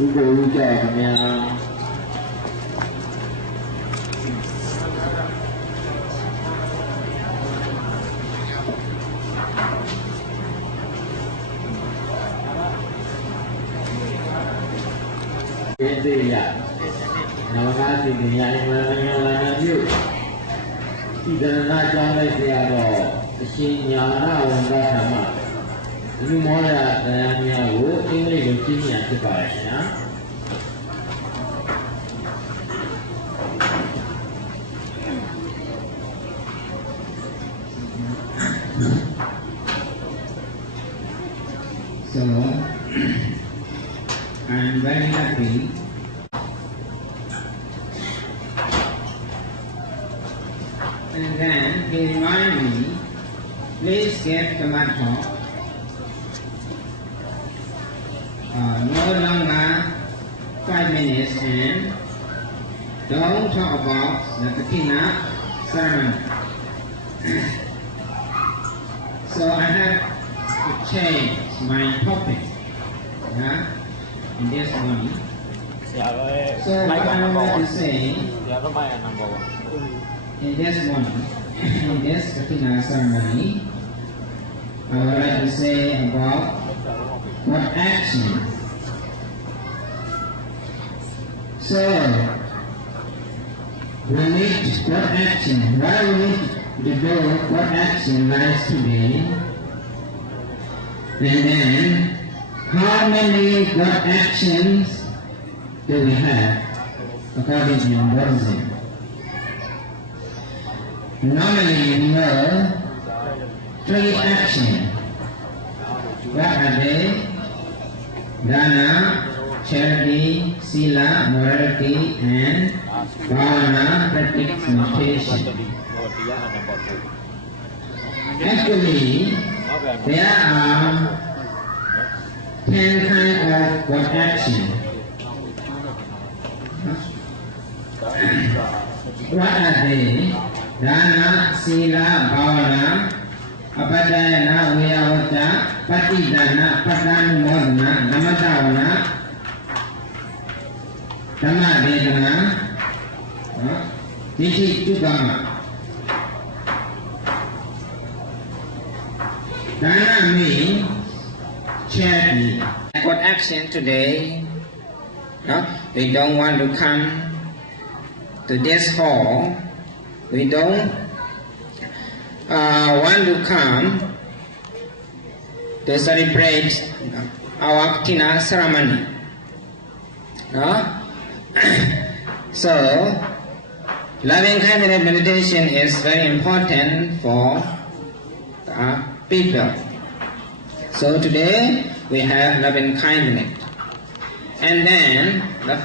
ဒီကိုဦးကြခင်ဗျာဒီစိတ်ရနဝကစီပညာမင်္ဂလာပြုဒီကရဏကျောင်းလိုက်ဆရာတော်အရှင်ညာနာဝန်ကဓမ္မ Umoja miału innej godziny jak baśnia. So, I am very happy And then he reminded me, please get tomato talk about the Katina sermon. so I have to change my topic Yeah. in this morning. Yeah, so what I want to say in this morning, in this Katina ceremony, I would like to say about what action. So, need what action. Why we need to do what action lies today? And then, how many what actions do we have according to Buddhism? Normally, we know three actions. What are they? Dana, charity, sila, morality, and bhavana, practice meditation. ဟောတရားနံပါတ်ကို Actually, ဟုတ်ကဲ့ there are ten kind of what action. What are they? Dana, sila, bhavana, apadayana, vayavata, patidana, padanumodana, namadavana, dhammavedana, tishitugama. Dana means charity. What action today? No? We don't want to come to this hall. We don't uh, want to come to celebrate our Tina ceremony. No? so, loving kindness meditation is very important for uh, people. So today we have loving kindness. And then the,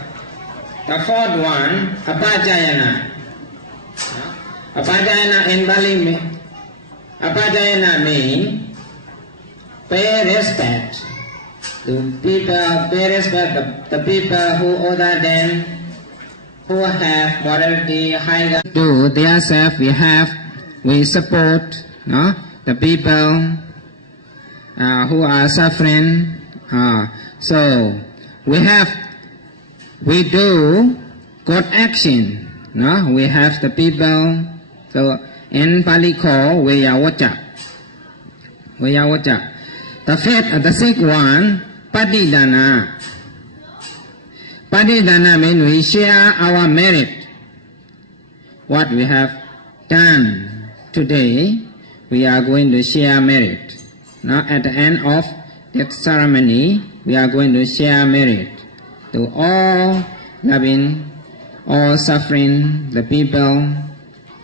the fourth one, apajayana. Apajayana in Bali apajayana means pay respect to people, pay respect the, the people who older than, who have morality higher. To their self we have, we support, no? the people uh, who are suffering. Uh, so we have, we do good action. No, we have the people. So in Pali called Vayavacha. Vayavacha. The fifth, the sixth one, Padidana. Padidana means we share our merit. What we have done today, we are going to share merit. Now at the end of that ceremony, we are going to share merit to all loving, all suffering, the people,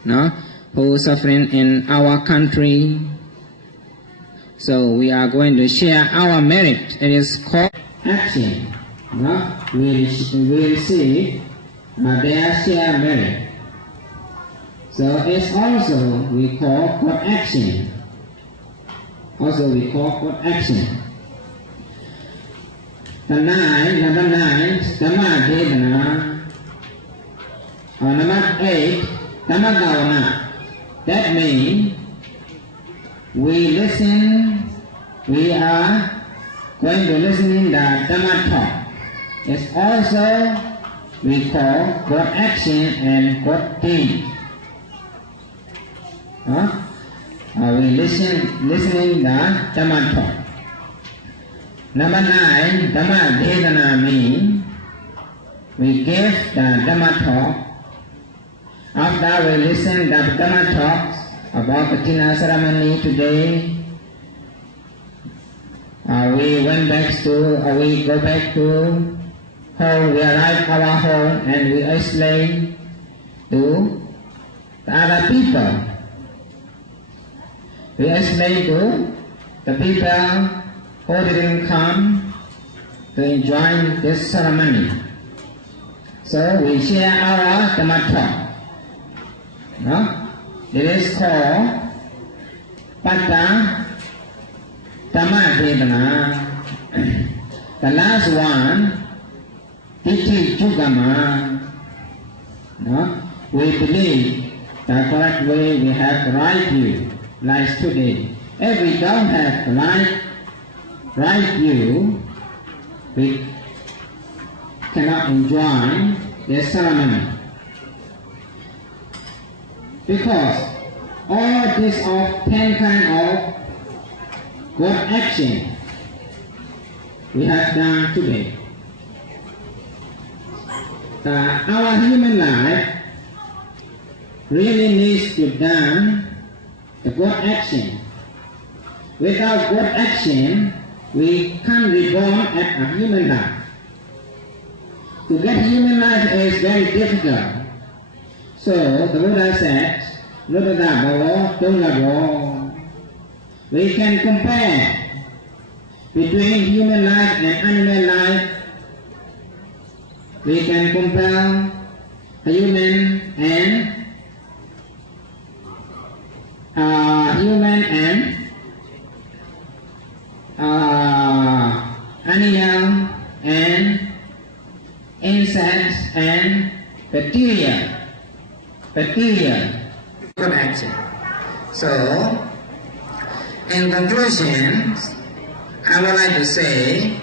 no, who suffering in our country. So we are going to share our merit. It is called action. No, we we receive uh, their share merit. So it's also we call good action. Also we call good action. The nine, number nine, Vedana. Or number eight, Dhamma Gavana. That means we listen, we are going to listen in the Dhamma talk. Is also we call good action and good deed. Huh? Uh, we listen, listening the Dhamma talk. Number nine, Dhamma Vedana means we give the Dhamma talk. After we listen the Dhamma talks about the Tina ceremony today, uh, we went back to, uh, we go back to home, we arrive our home and we explain to the other people. We explain to the people who didn't come to enjoy this ceremony. So we share our Dhamma. No? It is called Patta Dhamma. The last one, Titi Chugama. No? We believe the correct way we have right view, like today. If we don't have right, right view, we cannot enjoy the ceremony. Because all these of ten kind of good action we have done today. Eh? The, our human life really needs to done the good action. Without good action, we can't reborn as a human life. To get human life is very difficult. So the Buddha said, Nuddhata bhava dullabha. We can compare between human life and animal life. We can compare human and uh, human and uh, animal and insects and bacteria. Bacteria connection. So, in conclusion, I would like to say,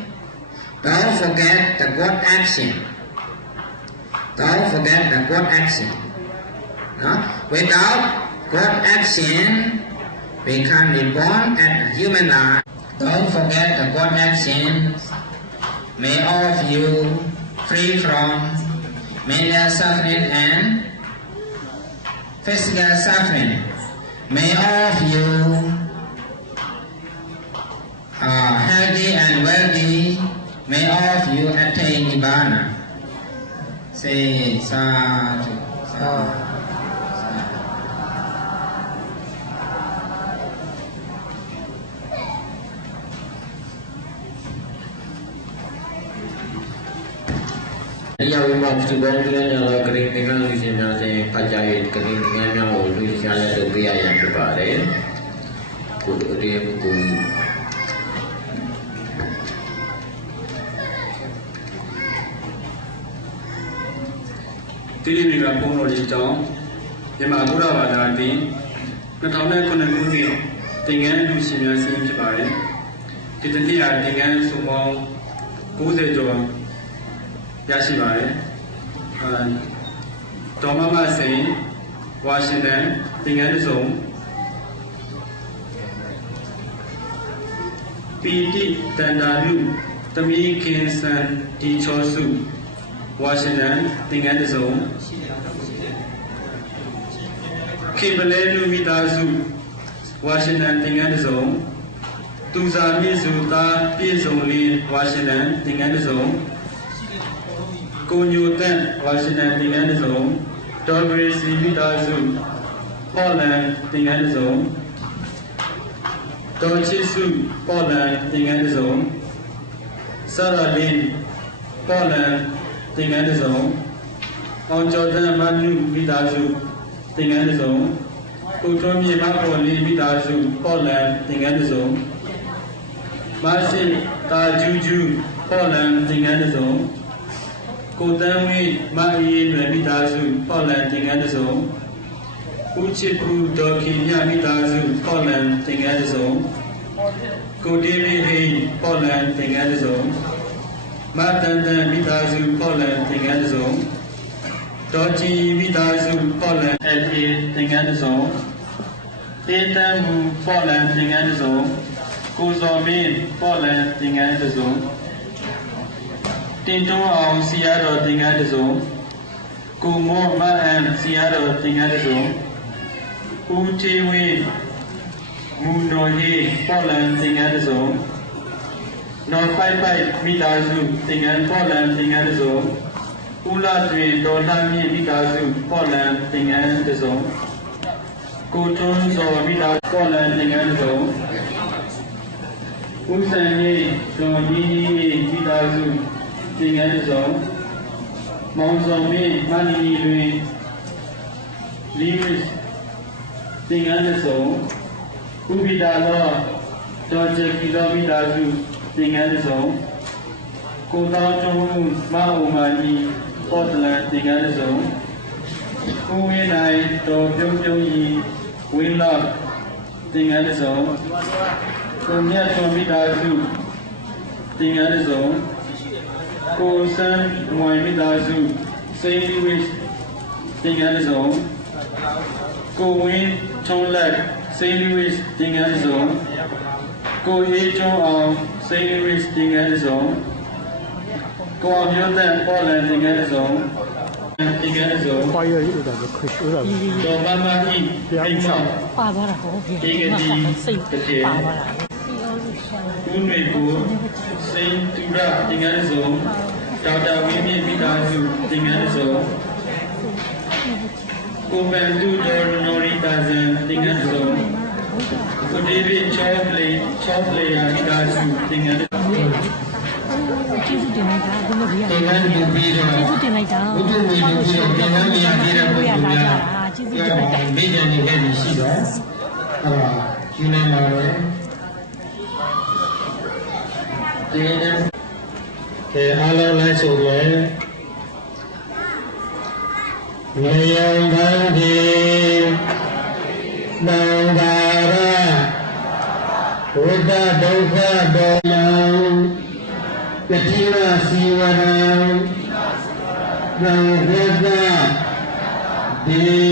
don't forget the good action. Don't forget the good action. No? Without good action, we can't be born as a human life. Don't forget the good action. May all of you free from mental suffering and physical suffering. May all of you are healthy and wealthy. May all of you attain Nibbana. si saju sa. Ah. Yang di sini masih kering yang တယ်။ကိုယ်အရေးကိုတိတိမိကဘုန်းတော်ကြီးကြောင့်မြန်မာဘုရားဘာသာတင်2009ခုနှစ်သင်္ကန်းလူရှင်များစီးဖြစ်ပါတယ်။ဒီတနေ့ဟာသင်္ကန်းစုပေါင်း90ကျော်ရရှိပါတယ်။အဲဒေါ်မမစိန်ဝါရှင်တန်သင်္ကန်းစုံပီတိတန်တာလူသမီးခင်ဆန်ဒီချောစု ဝါရှင်တန်သင်္ကန်းစုံခေပလဲလူမိသားစုဝါရှင်တန်သင်္ကန်းစုံသူစာမြင့်စုသားပြည့်စုံလင်းဝါရှင်တန်သင်္ကန်းစုံကိုညိုတန့်ဝါရှင်တန်သင်္ကန်းစုံဒေါ်ဂရေစီမိသားစုပေါ်လန်သင်္ကန်းစုံဒေါ်ချစ်စုပေါ်လန်သင်္ကန်းစုံဆရာလင်းပေါ်လန် သင်္ကန်းတစ်စုံအောင်ကျော်တန်းမနုမိသားစုသင်္ကန်းတစ်စုံကိုထွန်းမြေမပေါ်လီမိသားစုပေါ်လန်သင်္ကန်းတစ်စုံမရှိတာကျူးကျူးပေါ်လန်သင်္ကန်းတစ်စုံကိုတန်းဝင်းမအေးလွယ်မိသားစုပေါ်လန်သင်္ကန်းတစ်စုံဦးချစ်ကူဒေါ်ခင်မြမိသားစုပေါ်လန်သင်္ကန်းတစ်စုံကိုတေးမင်းဟိပေါ်လန်သင်္ကန်းတစ်စုံ မတန်တန်မိသားစုပေါ်လန်သင်္ကန်းတစ်စုံဒေါ်ကြီးမိသားစုပေါ်လန်အအေသင်္ကန်းတစ်စုံတေတန်မူပေါ်လန်သင်္ကန်းတစ်စုံကိုစော်မင်းပေါ်လန်သင်္ကန်းတစ်စုံတင်တွန်းအောင်စီရတော်သင်္ကန်းတစ်စုံကိုမောမအန်စီရတော်သင်္ကန်းတစ်စုံဦးချေဝင်းမူတော်ကြီးပေါ်လန်သင်္ကန်းတစ်စုံ နော်ဖိုက်ဖိုက်မိသားစုသင်္ကန်းပေါ်လန်သင်္ကန်းတစ်စုံဦးလာတွင်ဒေါ်လာမြင့်မိသားစုပေါ်လန်သင်္ကန်းတစ်စုံကိုထွန်းစောမိသားပေါ်လန်သင်္ကန်းတစ်စုံဦးစံကြီးဒေါ်ကြီးကြီးမိသားစုသင်္ကန်းတစ်စုံမောင်စောမင်းမနီနီတွင်လီဝစ်သင်္ကန်းတစ်စုံဥပိတာသောဒေါ်ချေကီလိုမီတာစု သင်္ကန်းတစ်စုံကိုတောင်းတုံးမှုမအိုမာကြီးပေါ်တလန်သင်္ကန်းတစ်စုံကိုဝင်းနိုင်တော်ပြုံးပြုံးကြီးဝင်းလောက်သင်္ကန်းတစ်စုံကိုမြတ်တော်မီတာစုသင်္ကန်းတစ်စုံကိုစံငွေမီတာစုစိန်လီဝစ်သင်္ကန်းတစ်စုံကိုဝင်းထုံးလက်စိန်လီဝစ်သင်္ကန်းတစ်စုံ ကိုရေးကျွန်းအောင်စိန်ရီစတင်ငယ်ဆုံးကိုအောင်မျိုးသက်ပေါ်လန်တင်ငယ်ဆုံးတင်ငယ်ဆုံးဘာရည်ရတာခရှိရတာတော်မမဟိပြန်ချောင်းပါသွားတာဟုတ်ပြီဒီကတိစိတ်ပါသွားတာဦးမေကိုစိန်တူရတင်ငယ်ဆုံးဒေါက်တာဝင်းမြင့်မိသားစုတင်ငယ်ဆုံးကိုမန်တူဒေါ်နိုရီတာဇန်တင်ငယ်ဆုံး Good evening, Chaplain, Chaplain and Gazu, Tingan. ကျေးဇူးတင်လိုက်တာဘုမကြီးကကျေးဇူးတင်လိုက်တာဘုမကြီးကကျေးဇူးတင်လိုက်တာဘုမကြီးကကျေးဇူးတင်လိုက်တာကျေးဇူးတင်လိုက်တာမိညာနေခဲ့ပြီးရှိတော့အဲ့ဒါယူနေလာတယ်ဒီနေ့အဲအားလုံးလိုက်ဆိုလဲနေရန်တိုင်းဒီ ခဒေါယံပတိမစီဝရံသံဃတဒီ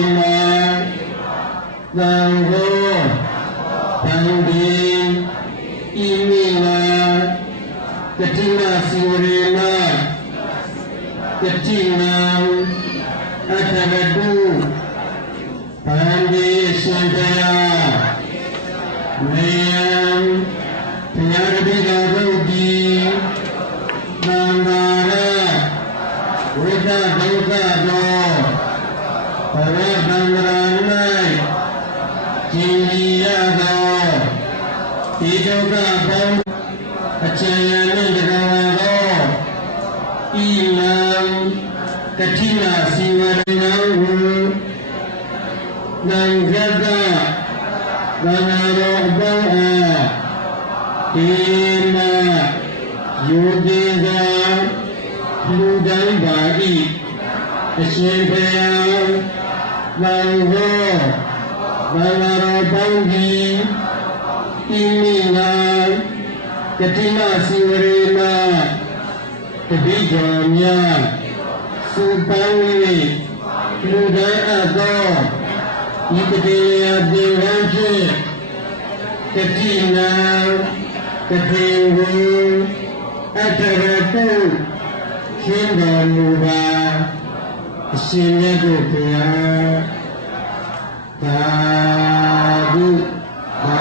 ဒုက္ခတောဘဝသံဃာ၌ကျင်ကြီးရသောဒီဒုက္ခပေါင်းအချမ်းရနှင့်တကားသောဣလံကတိနာစီဝရဏံဟုနံဇတ္တသံဃာတော်အပေါင်းအားဒီမယုတိ အရှင်ဘုရားသံဃောသံဃာတော်ပေါင်းကြီးဣမိနာကတိမစီဝရေမတပိတော်များစုပေါင်း၍လူတိုင်းအပ်သောဤတတိယပြေဝန်းဖြင့်ကတိနာကတိဝေအတ္တရတုရှင်းတော်မူပါ အရှင်မြတ်တို့ဘုရားသာဓုသာ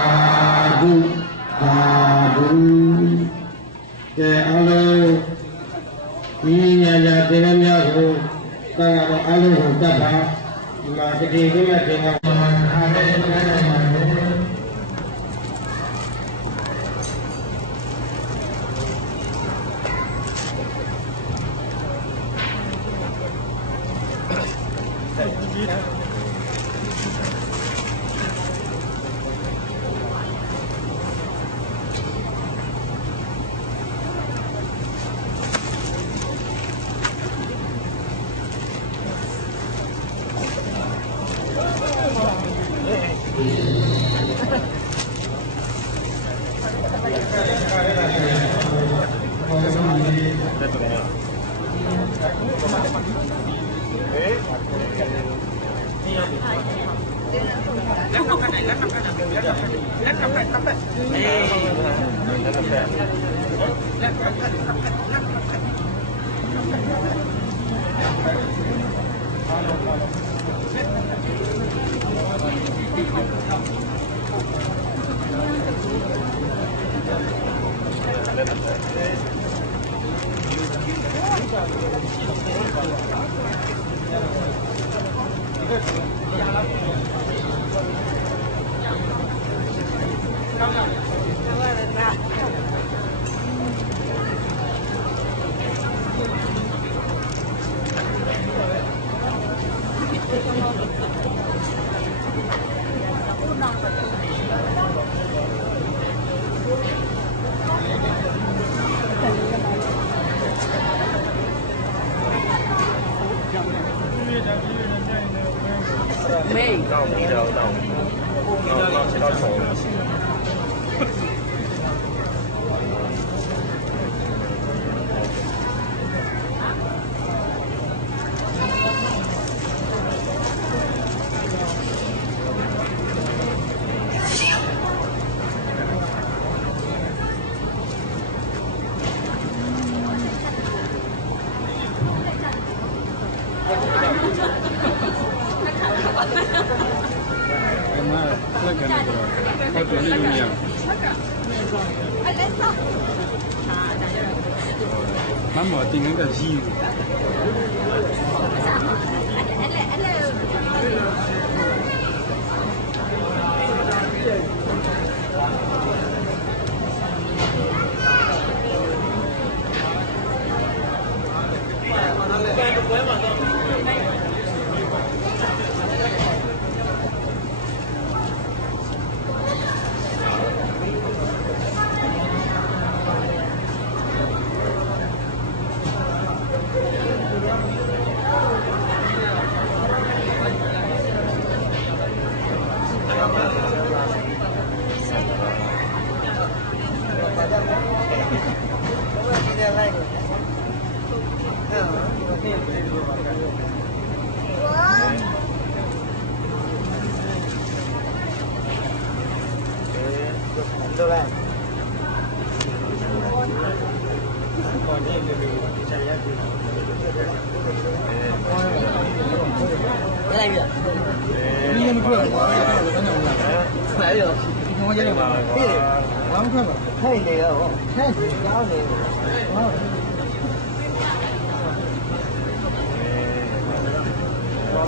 ဓုသာဓုကဲအလုံးဒီညာညာသင်္ကန်းများကိုသံဃာတော်အလုံးကိုတတ်ပါဒီမှာတတိယကိမသင်္က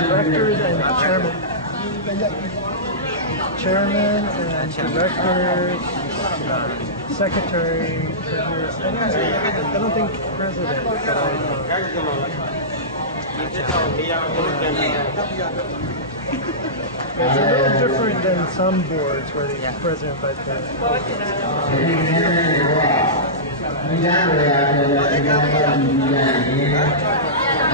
directors and chairman. Chairman and directors, secretary. I don't think president. but I- It's a little different than some boards where have president vice president. ဒီ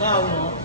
sao không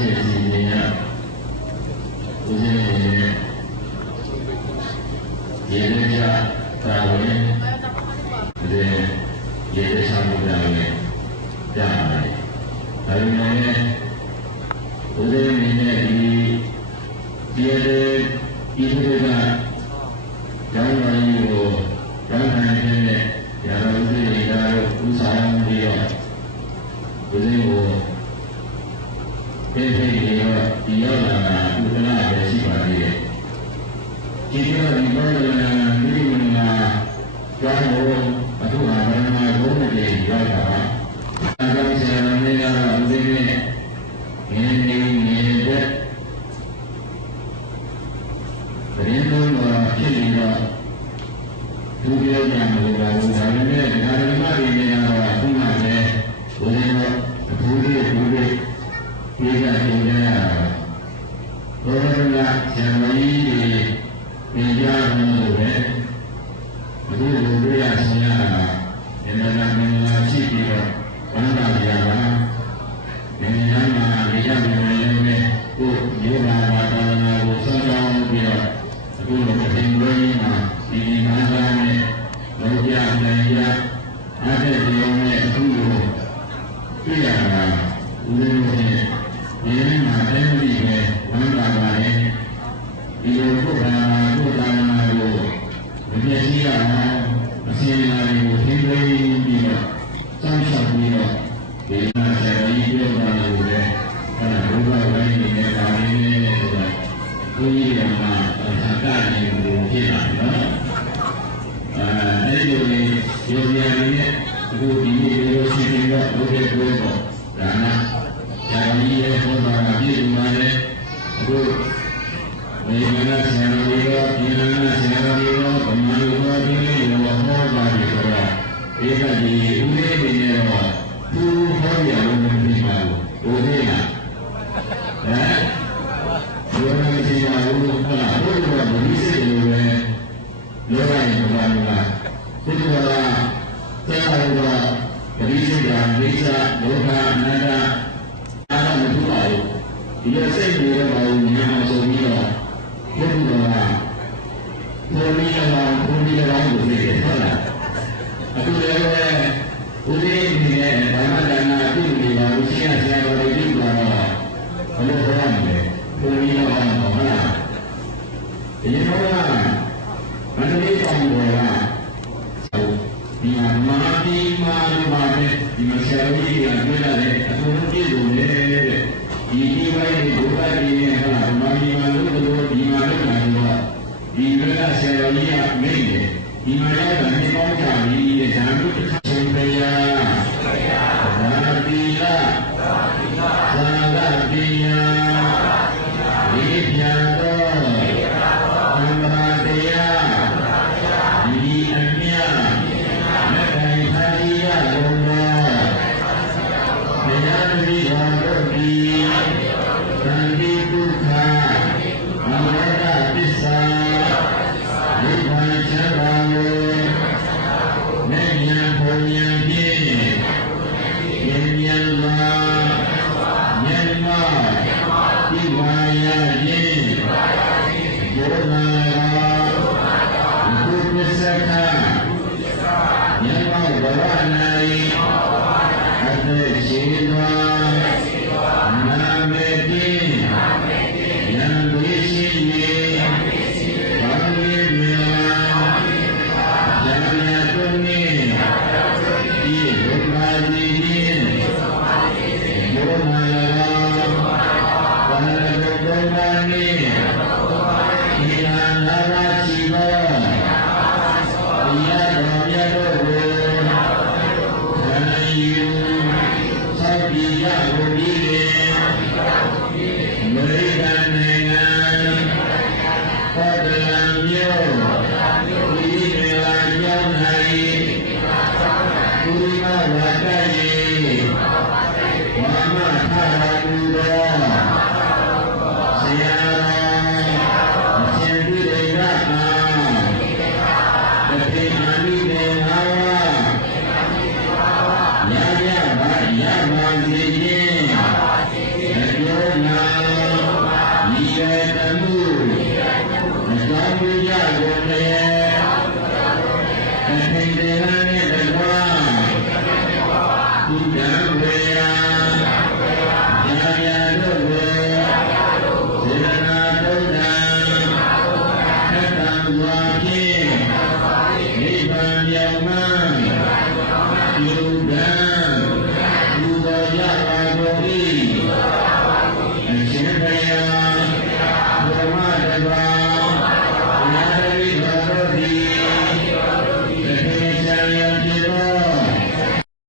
Amen. Mm-hmm. ကိုယ်ခန္ဓာကိုယ်တဏ္ဍာကိုမပြည့်စည်ရအောင်အစဉ်အလာတွေကိုသိသွ ဒုက္ခအနတ္တအားမဖြစ်ပါဘူးဒီလိုစိတ်တွေမှာ